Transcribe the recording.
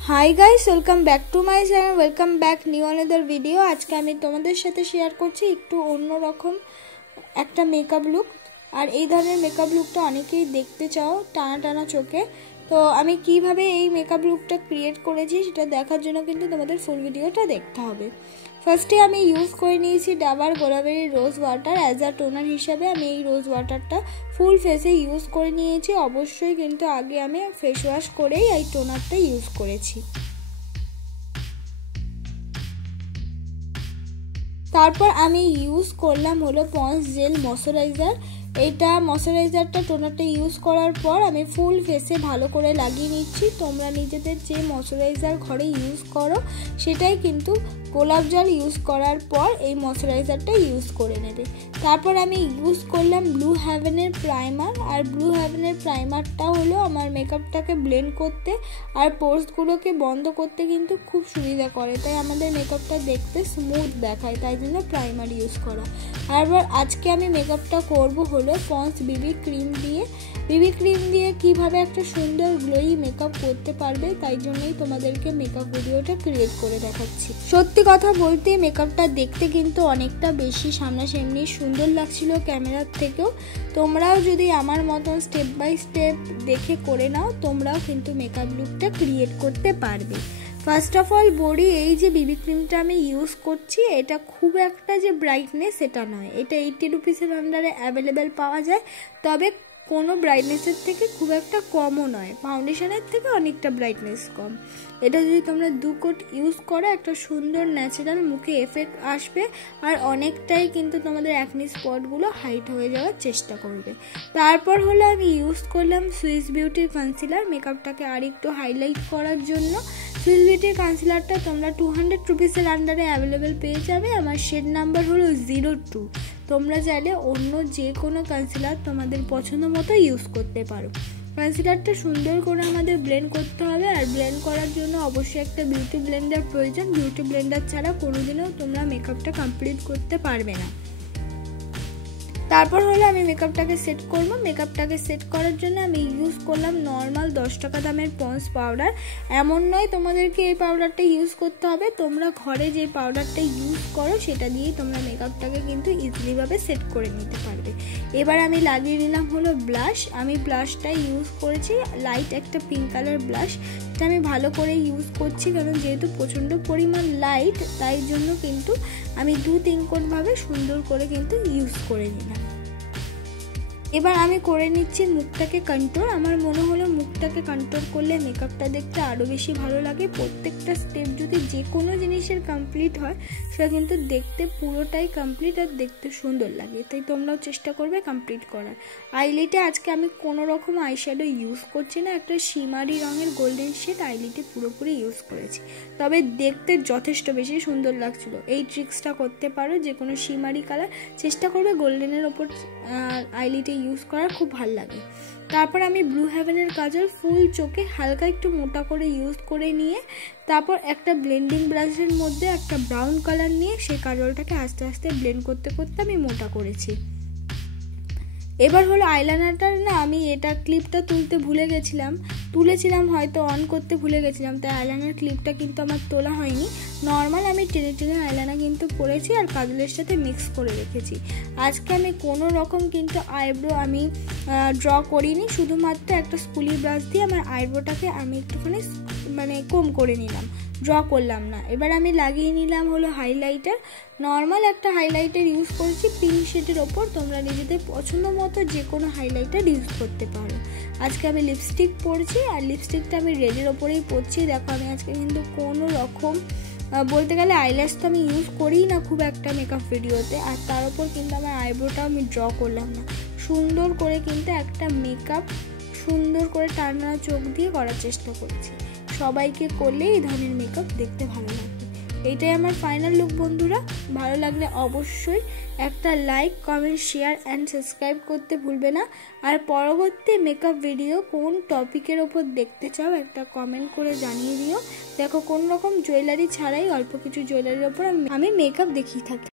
High guys welcome back to my channel welcome back new another video. আজকে আমি তোমাদের সাথে শেয়ার করছি একটু অন্যরকম একটা মেকআপ লুক। আর এই ধরনের মেকআপ লুকটা অনেকেই দেখতে চাও টানা টানা চোখে। তো আমি কিভাবে এই মেকআপ লুকটা ক্রিয়েট করেছি সেটা দেখার জন্য কিন্তু তোমাদের ফুল ভিডিওটা দেখতে হবে। ফার্স্টে আমি ইউজ করে নিয়েছি Dabur Gulabari rose water as a toner হিসাবে। আমি এই রোজ ওয়াটারটা ফুল ফেসে ইউজ করে নিয়েছি। অবশ্যই কিন্তু আগে আমি ফেস ওয়াশ করেই এই টোনারটা ইউজ করেছি। তারপর আমি ইউজ করলাম হলো পন্স জেল ময়শ্চারাইজার। এটা ময়শ্চারাইজারটা টোনারটা ইউজ করার পর আমি ফুল ফেসে ভালো করে লাগিয়ে নিচ্ছি। তোমরা নিজেদের যে ময়শ্চারাইজার ঘরে ইউজ করো সেটাই কিন্তু গোলাপ জল ইউজ করার পর এই ময়শ্চারাইজারটা ইউজ করে নেবে। তারপর আমি ইউজ করলাম ব্লু হেভেনের প্রাইমার। আর ব্লু হেভেনের প্রাইমারটা হলো আমার মেকআপটাকে ব্লেন্ড করতে আর পোর্সগুলোকে বন্ধ করতে কিন্তু খুব সুবিধা করে, তাই আমাদের মেকআপটা দেখতে স্মুথ দেখায়, তাই জন্য প্রাইমার ইউজ করা। আর আজকে আমি মেকআপটা করব হলো পন্স বিবি ক্রিম দিয়ে। বিবি ক্রিম দিয়ে কিভাবে একটা সুন্দর গ্লোয়ি মেকআপ করতে পারবে তাই জন্যই তোমাদেরকে মেকআপ ভিডিওটা ক্রিয়েট করে দেখাচ্ছি। সত্যি কথা বলতে মেকআপটা দেখতে কিন্তু অনেকটা বেশি সামনাসামনি সুন্দর লাগছিল ক্যামেরার থেকেও। তোমরাও যদি আমার মতন স্টেপ বাই স্টেপ দেখে করে নাও তোমরাও কিন্তু মেকআপ লুকটা ক্রিয়েট করতে পারবে। ফার্স্ট অফ অল বডি এই যে বিবি ক্রিমটা আমি ইউজ করছি এটা খুব একটা যে ব্রাইটনেস এটা নয়, এটা 80 রুপিসের আন্ডারে অ্যাভেলেবেল পাওয়া যায়, তবে কোনো ব্রাইটনেসের থেকে খুব একটা কমও নয়, ফাউন্ডেশনের থেকে অনেকটা ব্রাইটনেস কম। এটা যদি তোমরা 2 কোট ইউজ করো একটা সুন্দর ন্যাচারাল মুখে এফেক্ট আসবে আর অনেকটাই কিন্তু তোমাদের অ্যাকনি স্পটগুলো হাইট হয়ে যাওয়ার চেষ্টা করবে। তারপর হলো আমি ইউজ করলাম সুইস বিউটির কনসিলার মেকআপটাকে আর একটু হাইলাইট করার জন্য। সুইস বিউটির কনসিলারটা তোমরা 200 রুপিসের আন্ডারে অ্যাভেলেবেল পেয়ে যাবে। আমার শেড নাম্বার হলো 02। তোমরা চাইলে অন্য যে কোনো কনসিলার তোমাদের পছন্দ মতো ইউজ করতে পারো। কনসিলারটা সুন্দর করে আমাদের ব্লেন্ড করতে হবে আর ব্লেন্ড করার জন্য অবশ্যই একটা বিউটি ব্লেন্ডার প্রয়োজন। বিউটি ব্লেন্ডার ছাড়া কোনোদিনও তোমরা মেকআপটা কমপ্লিট করতে পারবে না। তারপর হলো আমি মেকআপটাকে সেট করব। মেকআপটাকে সেট করার জন্য আমি ইউজ করলাম নর্মাল 10 টাকা দামের পন্স পাউডার। এমন নয় তোমাদেরকে এই পাউডারটা ইউজ করতে হবে, তোমরা ঘরে যে পাউডারটা ইউজ করো সেটা দিয়েই তোমরা মেকআপটাকে কিন্তু ইজিলিভাবে সেট করে নিতে পারবে। এবার আমি লাগিয়ে নিলাম হলো ব্লাশ। আমি ব্লাশটা ইউজ করেছি লাইট একটা পিঙ্ক কালার ব্লাশ। এটা আমি ভালো করে ইউজ করছি কারণ যেহেতু প্রচণ্ড পরিমাণ লাইট তাই জন্য কিন্তু আমি 2-3 কোটভাবে সুন্দর করে কিন্তু ইউজ করে নিলাম। এবার আমি করে নিচ্ছি মুখটাকে কন্ট্রোল। আমার মনে হলো মুখটাকে কন্ট্রোল করলে মেকআপটা দেখতে আরও বেশি ভালো লাগে। প্রত্যেকটা স্টেপ যদি যে কোনো জিনিসের কমপ্লিট হয় সেটা কিন্তু দেখতে পুরোটাই কমপ্লিট আর দেখতে সুন্দর লাগে, তাই তোমরাও চেষ্টা করবে কমপ্লিট করার। আইলিটে আজকে আমি কোনো রকম আইশ্যাডো ইউজ করছি না, একটা শিমারি রঙের গোল্ডেন শেড আইলিটে পুরোপুরি ইউজ করেছি, তবে দেখতে যথেষ্ট বেশি সুন্দর লাগছিল। এই ট্রিক্সটা করতে পারো, যে কোনো শিমারি কালার চেষ্টা করবে গোল্ডেনের ওপর আইলিটে ইউজ করার, খুব ভালো লাগে। তারপর আমি ব্লু হেভেনের কাজল ফুল চোখে হালকা একটু মোটা করে ইউজ করে নিয়ে তারপর একটা ব্লেন্ডিং ব্রাশের মধ্যে একটা ব্রাউন কালার নিয়ে সেই কাজলটাকে আস্তে আস্তে ব্লেন্ড করতে করতে আমি মোটা করেছি। এবার হলো আইলাইনারটা না আমি এটা ক্লিপটা তুলেছিলাম হয়তো অন করতে ভুলে গেছিলাম, তাই আইলাইনার ক্লিপটা কিন্তু আমার তোলা হয়নি। নর্মাল আমি টেনে টেনে আইলাইনার কিন্তু পরেছি আর কাজলের সাথে মিক্স করে রেখেছি। আজকে আমি কোনো রকম কিন্তু আইব্রো আমি ড্র করিনি, শুধুমাত্র একটা স্কুলি ব্রাশ দিয়ে আমার আইব্রোটাকে আমি একটুখানি কম করে নিলাম, ড্র করলাম না। এবার আমি লাগিয়ে নিলাম হলো হাইলাইটার। নর্মাল একটা হাইলাইটার ইউজ করেছি পিঙ্ক শেডের ওপর, তোমরা নিজেদের পছন্দ মতো যে কোনো হাইলাইটার ইউজ করতে পারো। আজকে আমি লিপস্টিক পরছি আর লিপস্টিকটা আমি রেডের ওপরেই পরছি। দেখো আমি আজকে কিন্তু কোনো রকম বলতে গেলে আইল্যাশ তো আমি ইউজ করিই না খুব একটা মেকআপ ভিডিওতে, আর তার উপর কিন্তু আমার আইব্রোটাও আমি ড্র করলাম না। সুন্দর করে কিন্তু একটা মেকআপ সুন্দর করে টানা চোখ দিয়ে করার চেষ্টা করছি। সবাইকে করলে এই ধরনের মেকআপ দেখতে ভালো লাগবে। এইটাই আমার ফাইনাল লুক বন্ধুরা। ভালো লাগলে অবশ্যই একটা like comment share and subscribe করতে ভুলবে না। আর পরবর্তী মেকআপ ভিডিও কোন টপিকের ওপর দেখতে চাও একটা কমেন্ট করে জানিয়ে দিও। দেখো কোন রকম জুয়েলারি ছাড়াই অল্প কিছু জুয়েলারির ওপর আমি মেকআপ দেখিয়ে থাকি।